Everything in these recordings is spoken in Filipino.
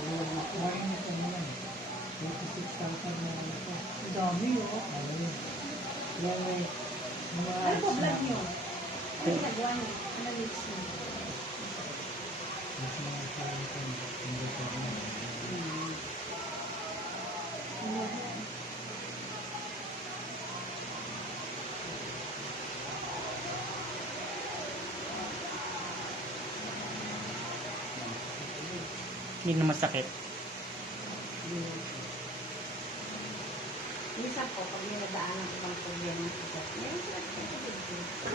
Kumain na sa naman. 26,000 na ano po. Ang dami, oh. Ayun. Yung mga Ano po ads vlog na- nyo? Ano nagawa nyo? Ano needs nyo? Mas mga tao ko, hindi ko alam. Ano? Hindi na masakit. Minsan po, pag may nadaan ng ibang problema sa sa meron sila sa dito.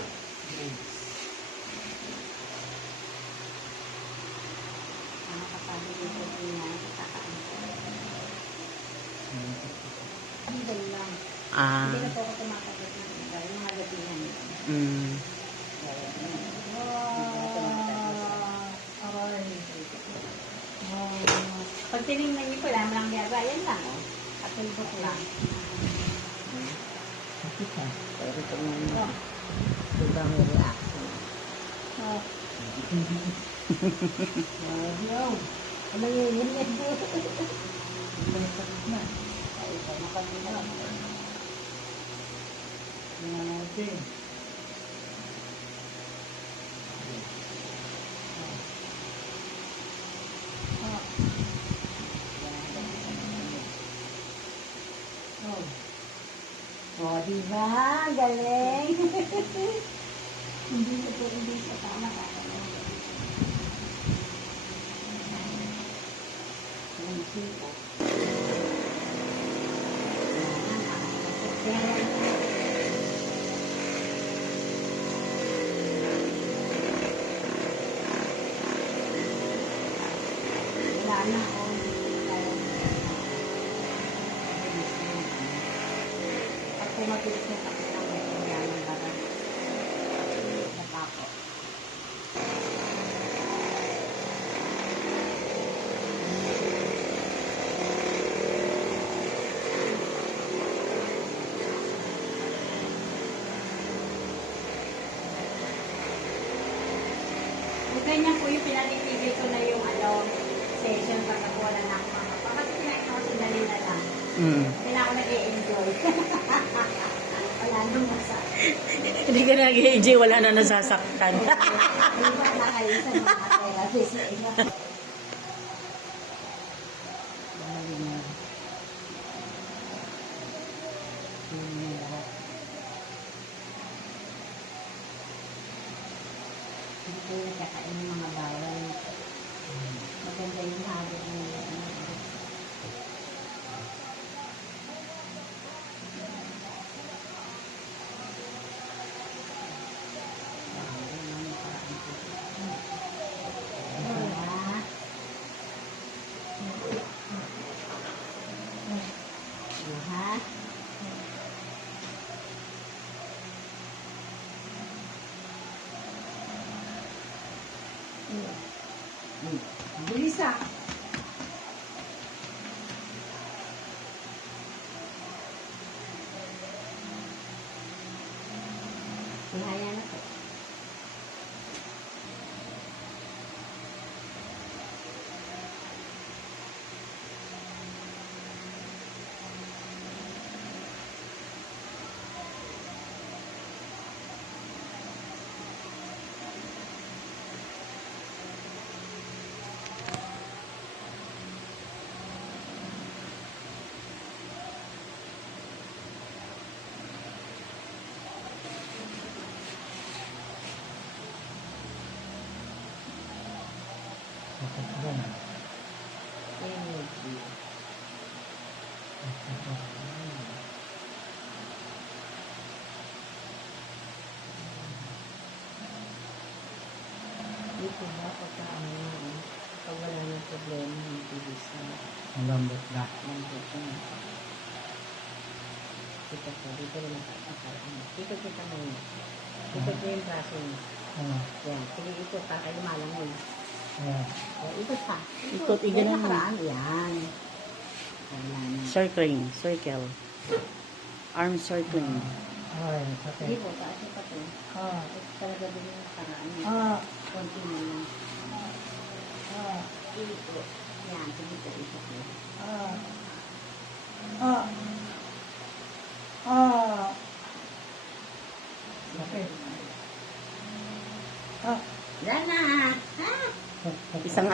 Ano kapag yung problema na kakain ko. Hindi ganun lang. Ah. Hindi na po ako tumatakot ng iba. Yung mga gabihan nila. Mm. Pag tinignan niyo po, lang lang yaga, yan lang. Katulbok lang. Sakit ha? Pero ito nga diba may reaction? Yo! Ano yun? Yun yan po. Ang sakit na. Ay, ito makagina. Tingnan natin. Oh, diba? Galing! Hindi na po, hindi siya tama. Ang sipo. Wala na ako. Pag pumatulis na sa kanilang may kanyang para sa papo. Kung ganyan po yung pinanitigil ko na yung session kapag wala na ako mga pa. Kasi kinain ako sandali na lang. Mm. Hindi na ako nag-i-enjoy. Wala nang masakit. Hindi ka nag-i-enjoy, wala na nasasaktan. Iba na kayo sa mga therapist na iba. Hindi ko yung kakain ng mga bawal. Maganda yung habit ng ha? Bilis ah. Kaya na po. Sakit yan. Energy. Dito ba pagka pag wala ng problema ng bilis na Malambot na. nandito na. Dito po, dito rin nakakaroon. Dito kita mo yun. Dito po yung braso mo. Yan. Sige, ito pa kayo malangoy. O, ikot pa. Ikot, iganan mo. Nakaraan. Yan. Ayan. Circling, circle. Arm circling. Ay, Hindi sakit. po, taas pa to. Ito talaga din yung nakaraan. Konti na lang. Ikot. Yan, sige po, ikot mo. Ah. Ah. Ah. Okay. Ah. Yan na. Ha? Isang